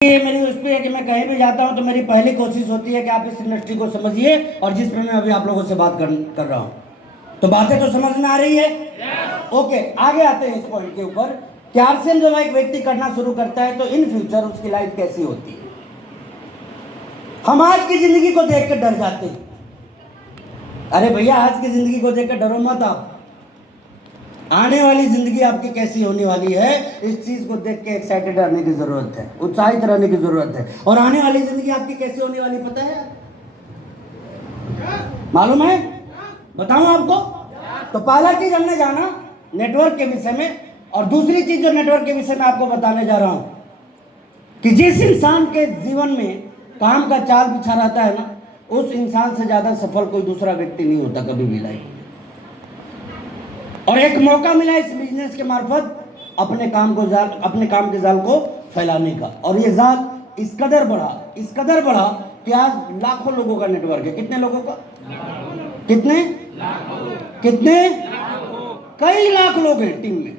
ये मेरी उस पे है कि मैं कहीं भी जाता हूं तो मेरी पहली कोशिश होती है कि आप इस इंडस्ट्री को समझिए और जिस पर मैं अभी आप लोगों से बात कर रहा हूं, तो बातें तो समझ में आ रही है। ओके, आगे आते हैं इस पॉइंट के ऊपर कि आरसीएम जब एक व्यक्ति करना शुरू करता है तो इन फ्यूचर उसकी लाइफ कैसी होती है। हम आज की जिंदगी को देख कर डर जाते हैं। अरे भैया, आज की जिंदगी को देख कर डरो मत आप। आने वाली जिंदगी आपकी कैसी होने वाली है, इस चीज को देख के एक्साइटेड रहने की जरूरत है, उत्साहित रहने की जरूरत है। और आने वाली जिंदगी आपकी कैसी होने वाली पता है, मालूम है? बताऊं आपको? तो पहला चीज हमने जाना नेटवर्क के विषय में, और दूसरी चीज जो नेटवर्क के विषय में आपको बताने जा रहा हूं कि जिस इंसान के जीवन में काम का जाल बिछा रहता है ना, उस इंसान से ज्यादा सफल कोई दूसरा व्यक्ति नहीं होता कभी भी लाइफ में। और एक मौका मिला इस बिजनेस के मार्फत अपने काम के जाल को फैलाने का, और ये जाल इस कदर बढ़ा कि आज लाखों लोगों का नेटवर्क है। कितने लोगों का? कितने? कई लाख लोग हैं टीम में।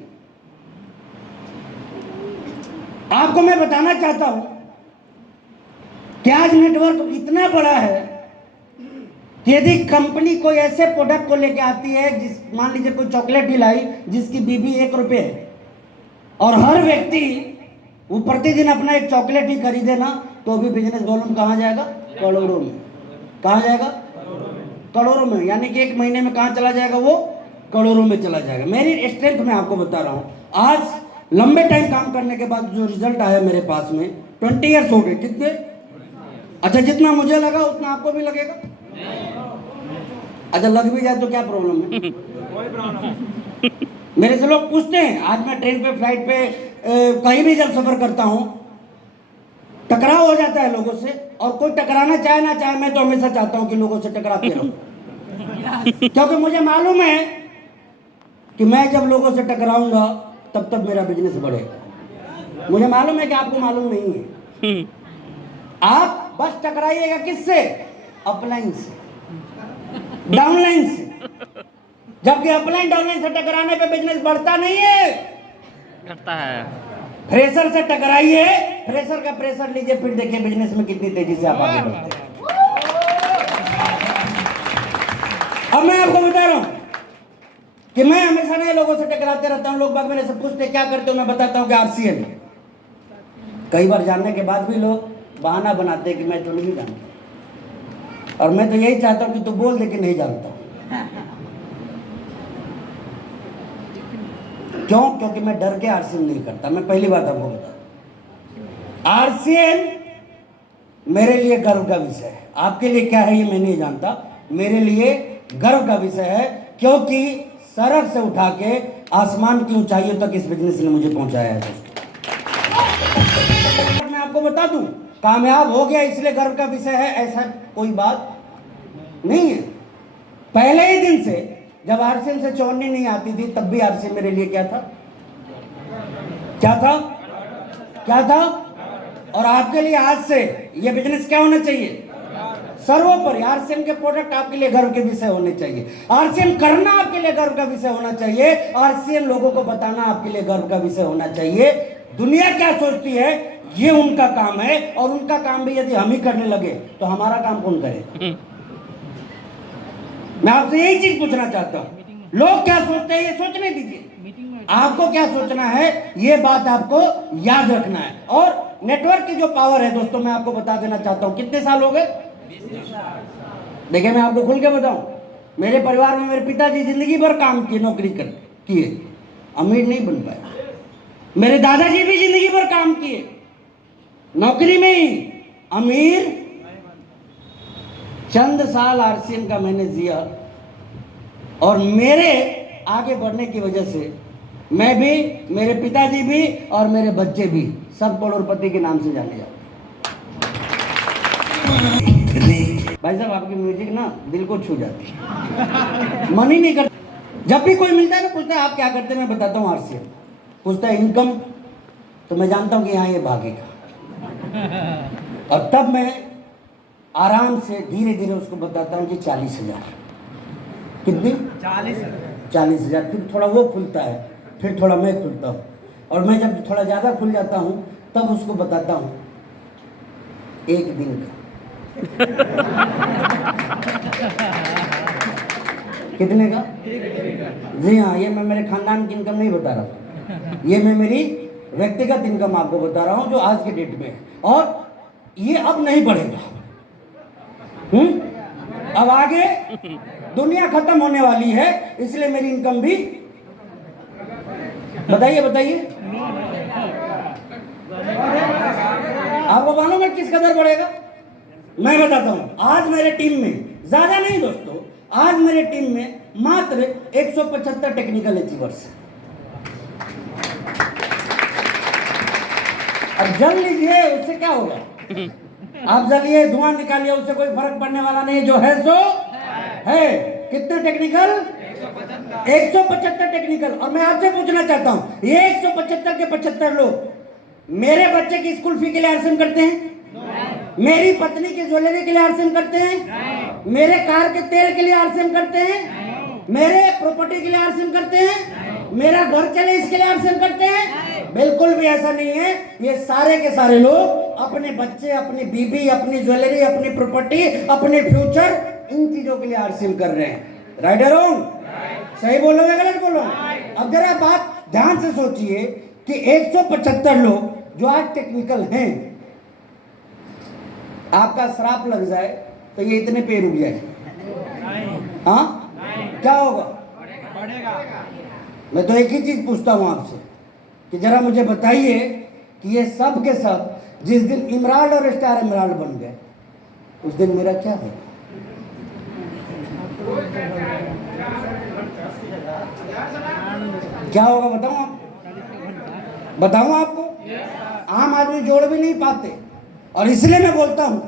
आपको मैं बताना चाहता हूं कि आज नेटवर्क इतना बड़ा है कि यदि कंपनी कोई ऐसे प्रोडक्ट को लेके आती है, मान लीजिए कोई चॉकलेट ही लाई जिसकी बीबी 1 रुपये है, और हर व्यक्ति वो प्रतिदिन अपना एक चॉकलेट ही खरीदे ना, तो भी बिजनेस वॉल्यूम कहाँ जाएगा? करोड़ों में। कहाँ जाएगा? करोड़ों में। यानी कि एक महीने में कहाँ चला जाएगा? वो करोड़ों में चला जाएगा। मेरी स्ट्रेंथ मैं आपको बता रहा हूँ। आज लंबे टाइम काम करने के बाद जो रिजल्ट आया मेरे पास में, 20 ईयर्स हो गए। कितने? अच्छा, जितना मुझे लगा उतना आपको भी लगेगा। अच्छा, लग भी जाए तो क्या प्रॉब्लम है? कोई प्रॉब्लम। मेरे से लोग पूछते हैं, आज मैं ट्रेन पे, फ्लाइट पे, कहीं भी जब सफर करता हूं, टकराव हो जाता है लोगों से, और कोई टकराना चाहे ना चाहे, मैं तो हमेशा चाहता हूं कि लोगों से टकराते रहूं क्योंकि मुझे मालूम है कि मैं जब लोगों से टकराऊंगा तब तक मेरा बिजनेस बढ़ेगा। मुझे मालूम है कि आपको मालूम नहीं है। आप बस टकराइएगा किससे? अपलाइन से, डाउनलाइन से। जबकि अपलाइन डाउनलाइन से टकराने पे बिजनेस बढ़ता नहीं है, घटता है। प्रेशर से टकराइए, प्रेशर का प्रेशर लीजिए, फिर देखिए बिजनेस में कितनी तेजी से आप आगे बढ़ते हैं। अब मैं आपको बता रहा हूं कि मैं हमेशा नए लोगों से टकराते रहता हूं। लोग बाग मेरे से पूछते क्या करते हो, मैं बताता हूं कि आरसीएम। कई बार जानने के बाद भी लोग बहाना बनाते हैं कि मैं तो नहीं जानता, और मैं तो यही चाहता हूं कि तू बोल दे कि नहीं जानता। क्यों? क्योंकि मैं डर के आरसीएम नहीं करता। मैं पहली बात आपको बता, आरसीएम मेरे लिए गर्व का विषय है। आपके लिए क्या है ये मैं नहीं जानता, मेरे लिए गर्व का विषय है, क्योंकि सड़क से उठा के आसमान की ऊंचाइयों तक इस बिजनेस ने मुझे पहुंचाया है। मैं आपको बता दूं, कामयाब हो गया इसलिए गर्व का विषय है, ऐसा कोई बात नहीं है। पहले ही दिन से जब आरसीएम से चोरनी नहीं आती थी, तब भी आरसीएम मेरे लिए क्या था? और आपके लिए आज से ये बिजनेस क्या होना चाहिए? सर्वोपरि आरसीएम के प्रोडक्ट आपके लिए गर्व के विषय होने चाहिए। आरसीएम करना आपके लिए गर्व का विषय होना चाहिए। आरसीएम लोगों को बताना आपके लिए गर्व का विषय होना चाहिए। दुनिया क्या सोचती है ये उनका काम है, और उनका काम भी यदि हम ही करने लगे तो हमारा काम कौन करेगा? मैं आपसे यही चीज पूछना चाहता हूं, लोग क्या सोचते हैं ये सोचने दीजिए, आपको क्या सोचना है ये बात आपको याद रखना है। और नेटवर्क की जो पावर है दोस्तों, मैं आपको बता देना चाहता हूं। कितने साल हो गए? देखिए, मैं आपको खुल के बताऊं, मेरे परिवार में मेरे पिताजी जिंदगी भर काम किए, नौकरी किए, अमीर नहीं बन पाए। मेरे दादाजी भी जिंदगी भर काम किए, नौकरी में ही अमीर। चंद साल आरसीएम का मैंने जिया, और मेरे आगे बढ़ने की वजह से मैं भी, मेरे पिताजी भी और मेरे बच्चे भी सब करोड़पति के नाम से जाने जाते। भाई साहब, आपकी म्यूजिक ना दिल को छू जाती है, मन ही नहीं करता। जब भी कोई मिलता है ना, पूछता है आप क्या करते हैं, मैं बताता हूँ आरसीएम। पूछता है इनकम, तो मैं जानता हूँ कि यहाँ ये भागेगा, और तब मैं आराम से धीरे धीरे उसको बताता हूँ कि 40,000। कितनी? 40,000। फिर थोड़ा वो खुलता है, फिर थोड़ा मैं खुलता हूँ, और मैं जब थोड़ा ज़्यादा खुल जाता हूँ तब उसको बताता हूँ एक दिन का। कितने का? जी हाँ, ये मैं मेरे खानदान की इनकम नहीं बता रहा हूँ, ये मैं मेरी व्यक्तिगत इनकम आपको बता रहा हूँ जो आज के डेट में है, और ये अब नहीं बढ़ेगा। अब आगे दुनिया खत्म होने वाली है, इसलिए मेरी इनकम भी। बताइए बताइए, आपको मालूम है किस कदर बढ़ेगा? मैं बताता हूं। आज मेरे टीम में, ज्यादा नहीं दोस्तों, आज मेरे टीम में मात्र 175 टेक्निकल अचीवर्स हैं। अब जल लीजिए, उससे क्या होगा? आप जलिए, धुआं निकालिए, उससे कोई फर्क पड़ने वाला नहीं। जो है सो है। कितने टेक्निकल? 175 टेक्निकल। और मैं आपसे पूछना चाहता हूं, ये 175 के 75 लोग मेरे बच्चे की स्कूल फी के लिए आरसीएम करते हैं? मेरी पत्नी की ज्वेलरी के लिए आरसीएम करते हैं? मेरे कार के तेल के लिए आरसीएम करते हैं? मेरे प्रॉपर्टी के लिए आरसीएम करते हैं? मेरा घर चले इसके लिए आरसीएम करते हैं? बिल्कुल भी ऐसा नहीं है। ये सारे के सारे लोग अपने बच्चे, अपनी बीबी, अपनी ज्वेलरी, अपनी प्रॉपर्टी, अपने फ्यूचर, इन चीजों के लिए आरसीएम कर रहे हैं। राइट और रॉन्ग? सही बोलो या गलत बोलो? अब जरा बात ध्यान से सोचिए कि 175 लोग जो आज टेक्निकल हैं, आपका श्राप लग जाए तो ये इतने पे रुक जाए। हाँ, क्या होगा? मैं तो एक ही चीज पूछता हूं आपसे कि जरा मुझे बताइए कि ये सब के सब जिस दिन इमराल्ड और स्टार इमराल्ड बन गए, उस दिन मेरा क्या होगा? क्या होगा बताऊं आप? बताऊं आपको? आम आदमी जोड़ भी नहीं पाते, और इसलिए मैं बोलता हूं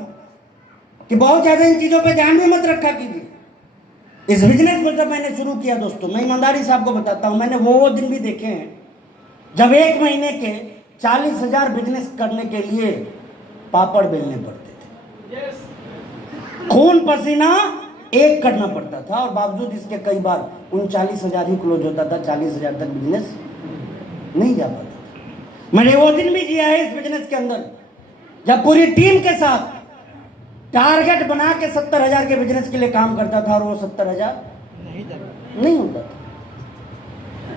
कि बहुत ज्यादा इन चीजों पे ध्यान भी मत रखा कीजिए। इस बिजनेस को जब मैंने शुरू किया दोस्तों, मैं ईमानदारी से आपको बताता हूं, मैंने वो दिन भी देखे हैं जब एक महीने के 40,000 बिजनेस करने के लिए पापड़ बेलने पड़ते थे। खून पसीना एक करना पड़ता था, और बावजूद इसके कई बार 39,000 ही क्लोज होता था, 40,000 तक बिजनेस नहीं जा पाता। मैंने वो दिन भी जिया है इस बिजनेस के अंदर जब पूरी टीम के साथ टारगेट बना के 70,000 के बिजनेस के लिए काम करता था, और वो 70,000 नहीं होता था।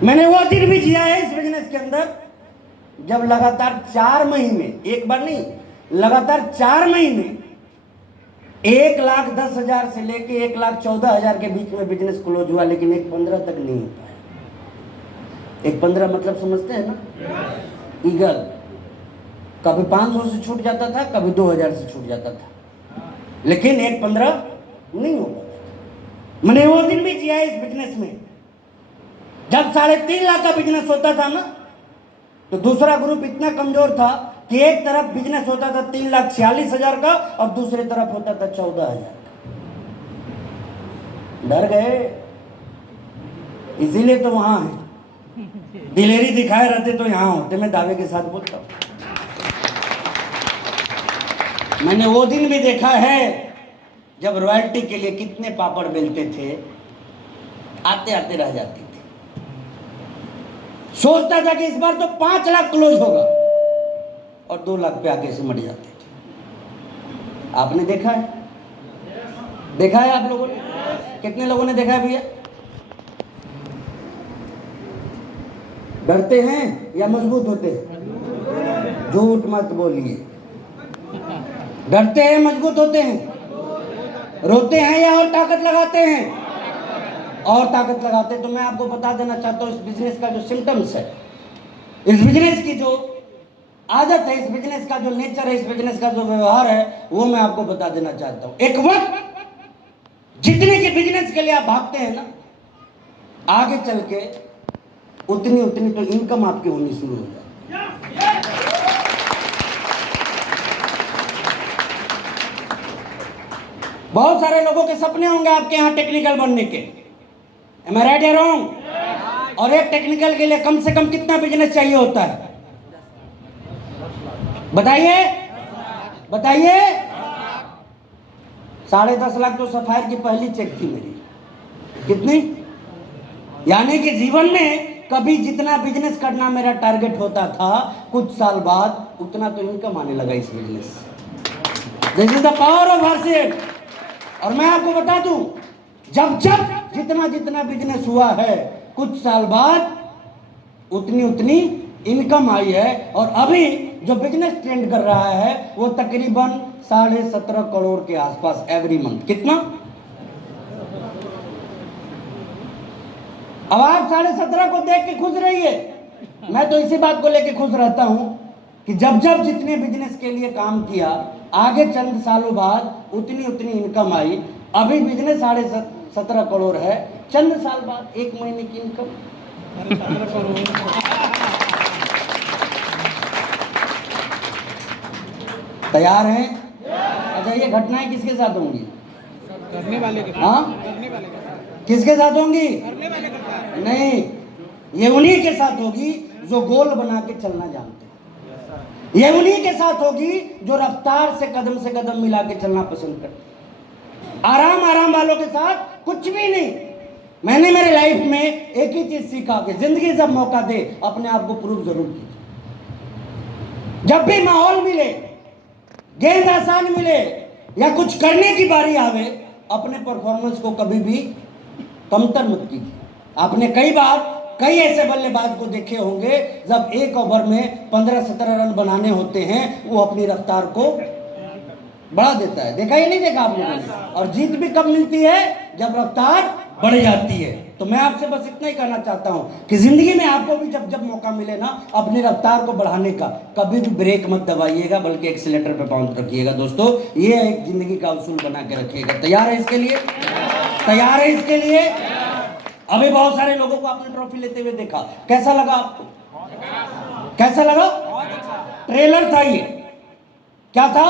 मैंने वो दिन भी जिया है इस बिजनेस के अंदर जब लगातार 4 महीने, एक बार नहीं, लगातार 4 महीने 1,10,000 से लेके 1,14,000 के बीच में बिजनेस क्लोज हुआ, लेकिन 1,15 तक नहीं हो पाया। 1,15 मतलब समझते हैं ना? ईगल कभी 500 से छूट जाता था, कभी 2,000 से छूट जाता था, लेकिन 1,15 नहीं हो पाता। मैंने वो दिन भी जिया इस बिजनेस में जब 3.5 लाख का बिजनेस होता था ना, तो दूसरा ग्रुप इतना कमजोर था कि एक तरफ बिजनेस होता था 3,46,000 का, और दूसरी तरफ होता था 14,000 का। डर गए, इसीलिए तो वहां है। दिलेरी दिखाए रहते तो यहां होते, मैं दावे के साथ बोलता हूं। मैंने वो दिन भी देखा है जब रॉयल्टी के लिए कितने पापड़ बेलते थे, आते आते रह जाती थी। सोचता था कि इस बार तो 5 लाख क्लोज होगा, और 2 लाख पे आके सिमट जाते थे। आपने देखा है? देखा है आप लोगों ने? कितने लोगों ने देखा है भैया? डरते हैं या मजबूत होते हैं? झूठ मत बोलिए। डरते हैं, मजबूत होते हैं? रोते हैं या और ताकत लगाते हैं? और ताकत लगाते हैं। तो मैं आपको बता देना चाहता हूं, इस बिजनेस का जो सिम्टम्स है, इस बिजनेस की जो आदत है, इस बिजनेस का जो नेचर है, इस बिजनेस का जो व्यवहार है, वो मैं आपको बता देना चाहता हूं। एक वक्त जितने के बिजनेस के लिए आप भागते हैं ना, आगे चल के उतनी उतनी तो इनकम आपकी होनी शुरू हो जाए। बहुत सारे लोगों के सपने होंगे आपके यहाँ टेक्निकल बनने के। Am I right or wrong? और एक टेक्निकल के लिए कम से कम कितना बिजनेस चाहिए होता है? बताइए बताइए। 10.5 लाख तो सफायर की पहली चेक थी मेरी। कितनी? यानी कि जीवन में कभी जितना बिजनेस करना मेरा टारगेट होता था, कुछ साल बाद उतना तो इनकम आने लगा इस बिजनेस से। This is the power of Harshil. और मैं आपको बता दूं, जब जब जितना जितना बिजनेस हुआ है, कुछ साल बाद उतनी उतनी इनकम आई है। और अभी जो बिजनेस ट्रेंड कर रहा है वो तकरीबन 17.5 करोड़ के आसपास एवरी मंथ। कितना? अब आप 17.5 को देख के खुश रहिए। मैं तो इसी बात को लेके खुश रहता हूं कि जब जब जितने बिजनेस के लिए काम किया, आगे चंद सालों बाद उतनी उतनी इनकम आई। अभी बिजनेस 17.5 करोड़ है, चंद साल बाद 1 महीने की इनकम 15 करोड़। तैयार हैं? अच्छा, ये घटनाएं किसके साथ होंगी? करने वाले के हाँ, करने वाले के साथ। किसके साथ होंगी? करने वाले के साथ। नहीं, ये उन्हीं के साथ होगी जो गोल बना के चलना जानते हैं। ये उन्हीं के साथ होगी जो रफ्तार से कदम मिला के चलना पसंद करते हैं। आराम आराम वालों के साथ कुछ भी नहीं। मैंने मेरे लाइफ में एक ही चीज सीखा कि जिंदगी जब मौका दे अपने आप को प्रूव जरूर कीजिए। जब भी माहौल मिले, गेंद आसान मिले या कुछ करने की बारी आवे, अपने परफॉर्मेंस को कभी भी कमतर मत कीजिए। आपने कई बार कई ऐसे बल्लेबाज को देखे होंगे जब एक ओवर में 15-17 रन बनाने होते हैं, वो अपनी रफ्तार को बढ़ा देता है। देखा या नहीं देखा आपने? और जीत भी कब मिलती है? जब रफ्तार बढ़ जाती है। तो मैं आपसे बस इतना ही कहना चाहता हूं कि जिंदगी में आपको भी जब जब मौका मिले ना, अपनी रफ्तार को बढ़ाने का, कभी भी ब्रेक मत दबाइएगा, बल्कि एक्सीलेटर पे पाँव रखिएगा। दोस्तों, ये एक जिंदगी का उसूल बना के रखिएगा। तैयार है इसके लिए? तैयार है इसके लिए? अभी बहुत सारे लोगों को आपने ट्रॉफी लेते हुए देखा, कैसा लगा आपको? कैसा लगा? ट्रेलर था ये, क्या था?